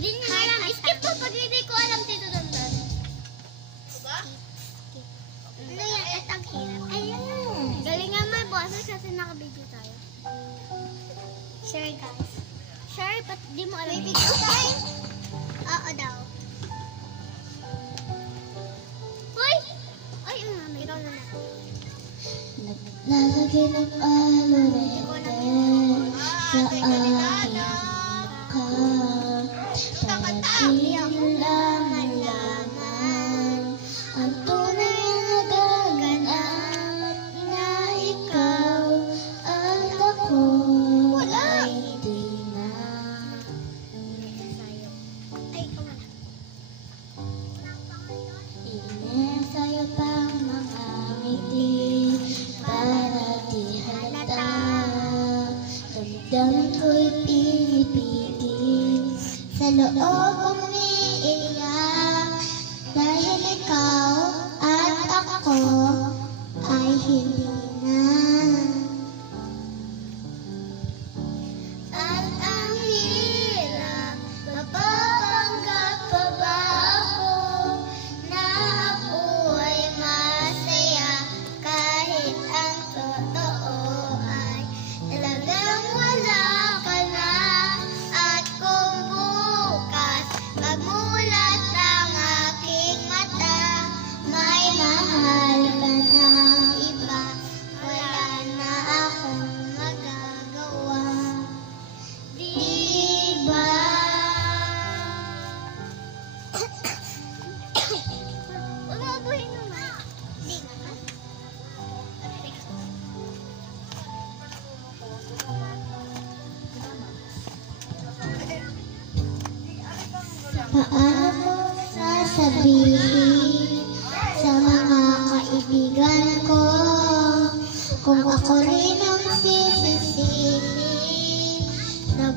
Hindi niya alam. Skip mo pag hindi ko alam dito dandan. Diba? Ano yan? At ang hirap. Ayun. Galing nga may boses kasi naka-video tayo. Sure guys. Sure, but di mo alam. May video tayo? Oo daw. Hoy! Ay, ikaw na na. Naglalagay ng alurete sa aking mukha para di nila malaman ang tunay na gaganap na ikaw at ako ay di na. Ay, ikaw na. Inesayo pang mga ngiti para di halata. Damdamin ko'y pinipigil sa loob umiiyak dahil ikaw at ako ay hindi na. At ang hirap, mapapanggap pa ba ako na ako ay masaya kahit ang totoo ay talagang wala ka na. At kung bukas magmulat ang aking mata, may mahal ka ng iba, wala na akong magagawa. Diba? Huwag mo abuhin naman. Di nga. Paano mo sasabihin sa mga kaibigan ko kung ako rin ang sisisihin na